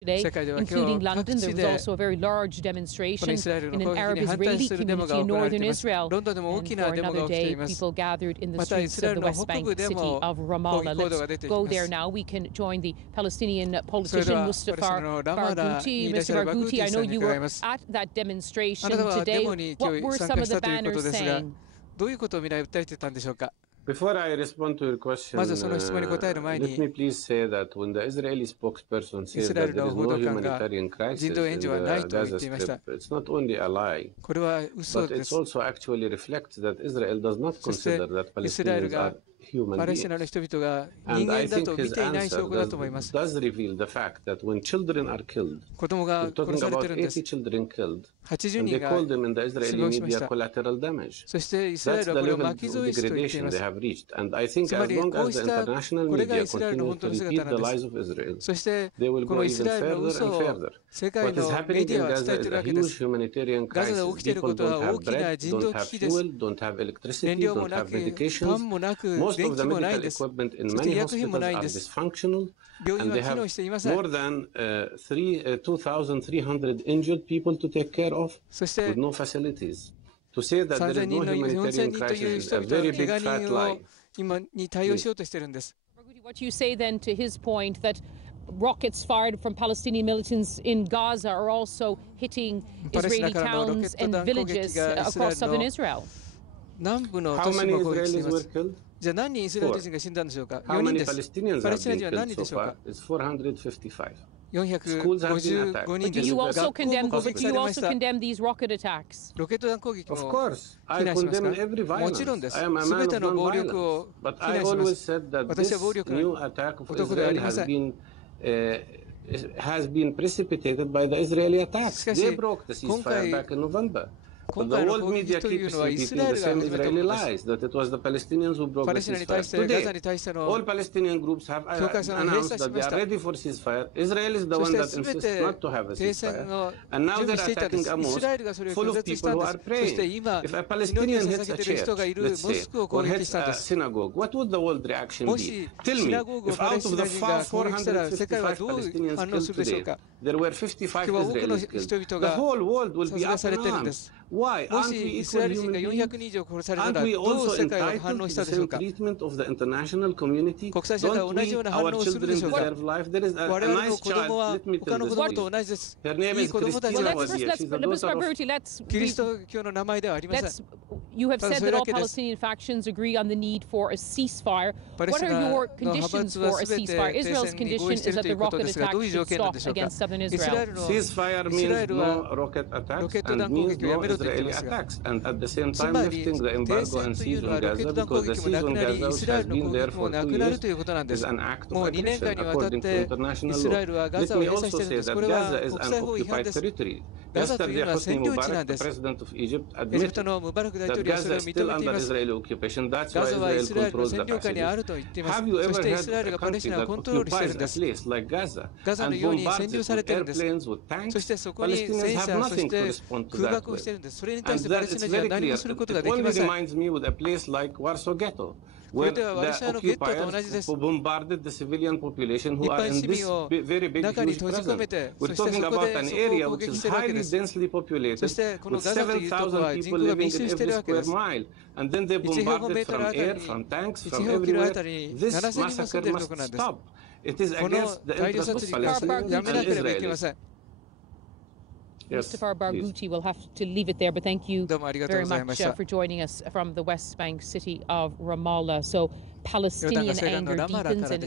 Today, including London, there was also a very large demonstration in an Arab-Israeli community in northern Israel. And for another day, people gathered in the streets of the West Bank city of Ramallah. Let's go there now. We can join the Palestinian politician Mustafa Barghouti. Mr. Barghouti, I know you were at that demonstration today. What were some of the banners saying? Before I respond to your question, let me please say that when the Israeli spokesperson says that there is no humanitarian crisis in the Gaza Strip, it's not only a lie, but it also actually reflects that Israel does not consider that Palestinians are human beings. And I think his answer does reveal the fact that when children are killed, we're talking about 80 children killed, and they call them in the Israeli media collateral damage. That's the level of degradation they have reached. And I think as long as the international media continue to repeat the lies of Israel, they will go even further and further. What is happening in Gaza is a huge humanitarian crisis. People don't have bread, don't have fuel, don't have electricity, don't have medications. Most of the medical equipment in many hospitals are dysfunctional, and they have more than 2,300 injured people to take care of with no facilities. To say that there is no humanitarian crisis is a very big fat lie. What you say then to his point that rockets fired from Palestinian militants in Gaza are also hitting Israeli towns and villages across southern Israel? How many Israelis were killed? 4. How many Palestinians have been killed so far? It's 455. Schools have been attacked. But do you also condemn these rocket attacks? Of course. I condemn every violence. I am a man of non-violence. But I always said that this new attack of Israel has been precipitated by the Israeli attacks. They broke the ceasefire back in November. But the world media keeps repeating the same Israeli lies, that it was the Palestinians who broke the ceasefire. Today, all Palestinian groups have announced that they are ready for ceasefire. Israel is the one that insists not to have a ceasefire. And now they're attacking a mosque full of people who are praying. If a Palestinian hits a church, let's say, or hits a synagogue, what would the world reaction be? Tell me, if out of the 455 Palestinians killed today, there were 55 Israelis killed, the whole world will be up in arms. Why? Aren't we equal human beings? Aren't we also entitled to the same treatment of the international community? Don't we, our children deserve life? There is a nice child, let me tell this. Her name is Christina Wazir. She's the daughter of... You have said that all Palestinian factions agree on the need for a ceasefire. What are your conditions for a ceasefire? Israel's condition is that the rocket attacks should stop against southern Israel. Ceasefire means no rocket attacks and means no Israeli attacks. And at the same time lifting the embargo and siege on Gaza, because the siege on Gaza, which has been there for 2 years, is an act of aggression according to international law. Let me also say that Gaza is an occupied territory. Yesterday, Hosni Mubarak, the president of Egypt, admitted that Gaza is still under Israeli occupation. That's why Israel controls the Pacific. Have you ever heard a country that occupies a place like Gaza and bombards it with airplanes, with tanks? Palestinians have nothing to respond to that with. And that it's very clear. It only reminds me with a place like Warsaw Ghetto, where the occupiers bombarded the civilian population who are in this very big, huge prison. We're talking about an area which is highly densely populated, with 7,000 people living in every square mile. And then they bombarded from air, from tanks, from everywhere. This massacre must stop. It is against the interests of Palestinians and Israelis. Mustafa Barghouti will have to leave it there, but thank you very much for joining us from the West Bank city of Ramallah. So Palestinian anger deepens and